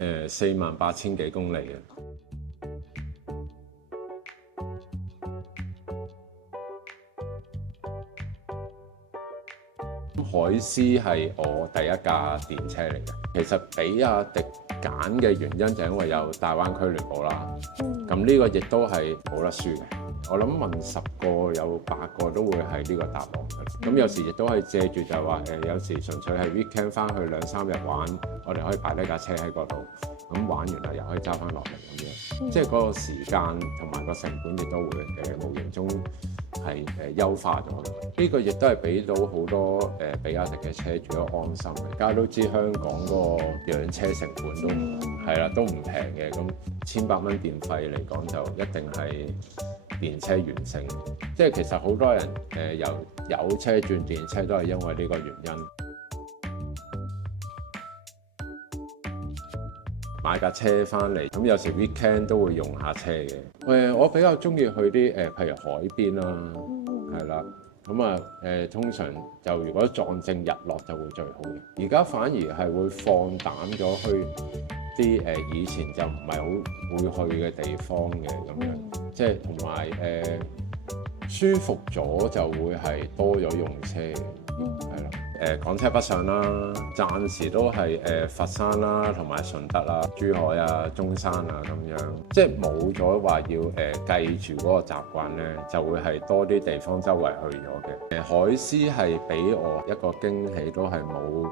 48,000幾公里嘅。海獅係我第一架電車嚟嘅。其實比亞迪揀嘅原因就因為有大灣區聯保啦。咁呢個亦都係冇得輸嘅。我諗問10個有8個都會係呢個答案嘅。咁有時亦都係借住就係話有時純粹係 weekend 翻去2-3日玩，我哋可以擺呢架車喺嗰度，咁玩完啦又可以揸翻落嚟咁樣。即係嗰個時間同埋個成本亦都會無形中係優化咗。呢個亦都係俾到好多比亞迪嘅車主都安心嘅。大家都知香港嗰個養車成本都係啦，都唔平嘅。咁1800蚊電費嚟講就一定係電車完勝。即係其實好多人由有車轉電車都係因為呢個原因。買架車翻嚟，咁有時 weekend 都會用下車嘅。我比較中意去啲譬如海邊啦，係啦。咁啊通常就如果撞正日落就會最好嘅。而家反而係會放膽咗去啲以前就唔係好會去嘅地方嘅咁樣，即係同埋舒服咗就會係多咗用車，係啦。港車北上啦，暫時都係佛山啦，同埋順德啦、珠海啊、中山啊咁樣，即係冇咗話要計住嗰個習慣咧，就會係多啲地方周圍去咗嘅。海獅係俾我一個驚喜，都係冇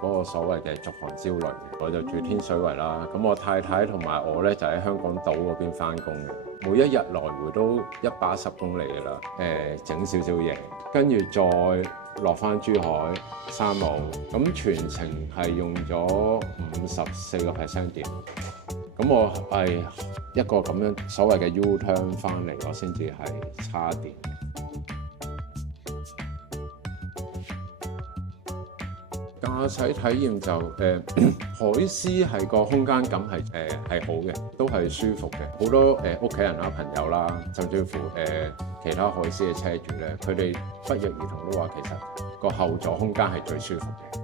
嗰個所謂嘅續航焦慮嘅。我就住天水圍啦，咁我太太同埋我咧就喺香港島嗰邊翻工嘅，每一日來回都110公里㗎啦，整少少嘢，跟住再落翻珠海三澳，咁全程係用咗54% 電，咁我係一個咁樣所謂嘅 U turn 翻嚟，我先至係叉電。駕駛體驗就海獅係個空間感係好嘅，都係舒服嘅。好多屋企人啊、朋友啦，甚至乎其他海獅嘅車主咧，佢哋不約而同都話其實個後座空間係最舒服嘅。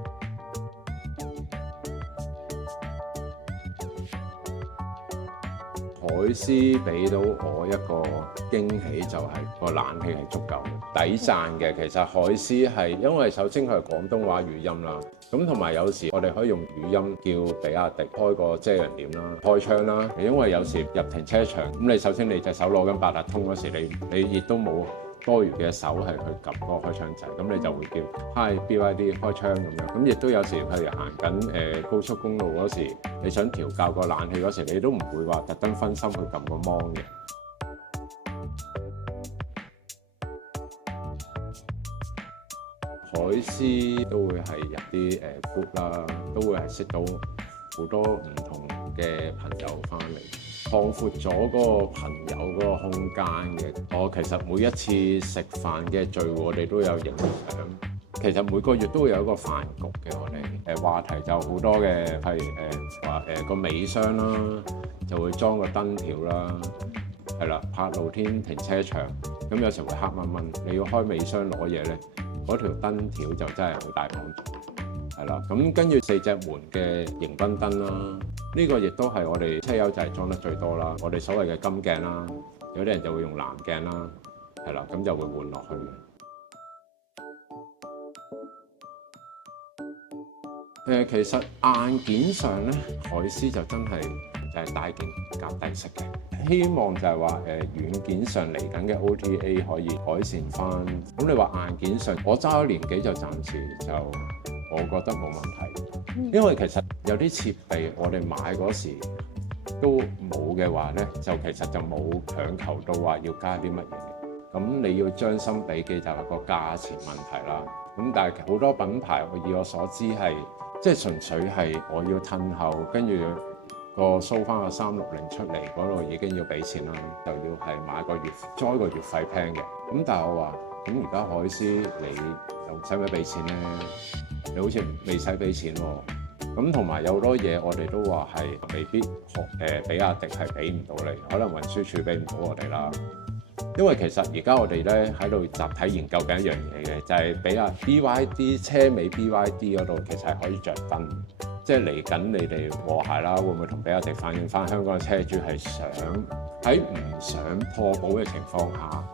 海獅俾到我一個驚喜，就係個冷氣係足夠嘅，抵讚嘅。其實海獅係因為首先佢係廣東話語音啦，咁同埋有時我哋可以用語音叫比亞迪開個遮陽簾啦、開窗啦。因為有時入停車場，咁你首先你隻手攞緊八達通嗰時，你亦都冇多餘嘅手係去撳嗰個開窗掣，咁你就會叫 Hi BYD 開窗咁樣。咁亦都有時譬如行緊高速公路嗰時，你想調校個冷氣嗰時，你都唔會話特登分心去撳個芒嘅。海獅都會係入啲group啦，都會係識到好多唔同嘅朋友翻嚟，擴闊咗嗰個朋友嗰個空間嘅。我其實每一次食飯嘅聚會，我哋都有影相。其實每個月都會有一個飯局嘅，我哋話題就好多嘅，譬如話個尾箱啦，就會裝個燈條啦，係啦，泊露天停車場，咁有時會黑蚊蚊，你要開尾箱攞嘢咧，嗰條燈條就真係好大幫助，係啦。咁跟住4隻門嘅迎賓燈啦，呢個亦都係我哋車友仔裝得最多啦。我哋所謂嘅金鏡啦，有啲人就會用藍鏡啦，係啦，咁就會換落去嘅。其實硬件上咧，海獅就真係就係大件夾底式嘅。希望就係話軟件上嚟緊嘅 OTA 可以改善翻。咁你話硬件上，我揸咗年幾就暫時就我覺得冇問題。因為其實有啲設備我哋買嗰時都冇嘅話咧，就其實就冇強求到話要加啲乜嘢。咁你要將心比己就係個價錢問題啦。咁但係好多品牌，以我所知係即係純粹係我要褪後，跟住個 show 翻個360出嚟嗰度已經要俾錢啦，就要係買個月裝個月費 plan 嘅。咁但係我話咁而家海獅你又使唔使俾錢咧？你好似未使俾錢喎。咁同埋有好多嘢我哋都話係未必比亞迪係俾唔到你，可能運輸署俾唔到我哋啦。因為其實而家我哋咧喺度集體研究緊一樣嘢嘅，就係俾BYD車尾 BYD 嗰度其實係可以着燈，即係嚟緊你哋和諧啦，會唔會同比亞迪反映翻香港嘅車主係想喺唔想破保嘅情況下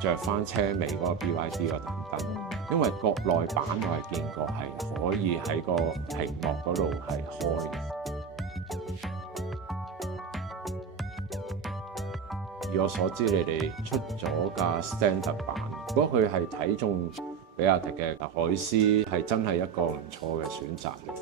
着翻車尾嗰個 BYD 個等燈？因為國內版我係見過係可以喺個屏幕嗰度係開嘅。以我所知，你哋出咗架 Standard 版，如果佢係睇中比亞迪嘅海獅，係真係一個唔錯嘅選擇嚟。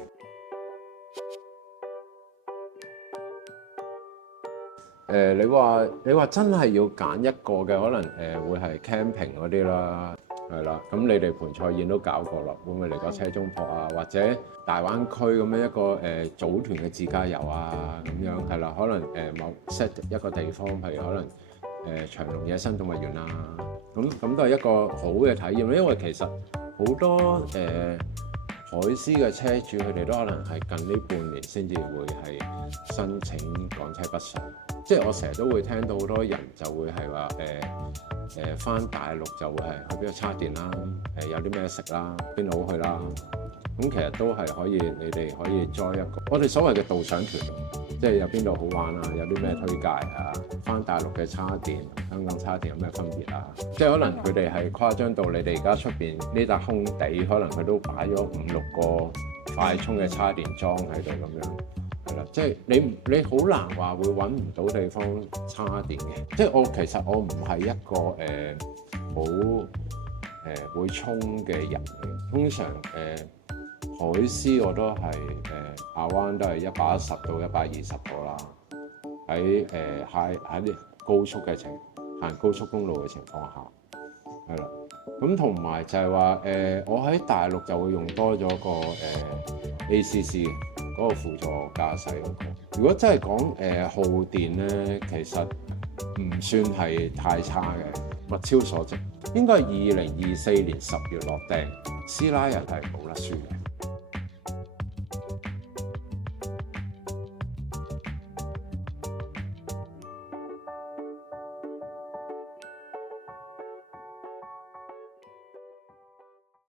你話真係要揀一個嘅，可能會係 camping 嗰啲啦，係啦。咁你哋盤菜宴都搞過啦，會唔會嚟個車中泊啊？或者大灣區咁樣一個組團嘅自駕遊啊，咁樣係啦。可能某 set 一個地方，譬如可能長隆野生動物園啊，咁都係一個好嘅體驗。因為其實好多海獅嘅車主，佢哋都可能係近呢半年先至會係申請港車北上。即係我成日都會聽到好多人就會係話返大陸就會係去邊度叉電啦，有啲咩食啦，邊度好去啦。咁其實都係可以，你哋可以 join 一個我哋所謂嘅導賞團，即係有邊度好玩啊，有啲咩推介啊，返大陸嘅叉電同香港叉電有咩分別啊？即係可能佢哋係誇張到你哋而家出邊呢笪空地，可能佢都擺咗5-6個快充嘅叉電樁喺度咁樣。係啦，即係你好難話會揾唔到地方叉電嘅。即係其實我唔係一個好會充嘅人嚟。通常海獅我都係around都係110到120個啦。喺啲高速嘅行高速公路嘅情況下，係啦。咁同埋就係話我喺大陸就會用多咗個ACC。嗰個輔助駕駛嗰個，如果真係講耗電咧，其實唔算係太差嘅，物超所值。應該係2024年10月落訂，師奶人係冇得輸嘅。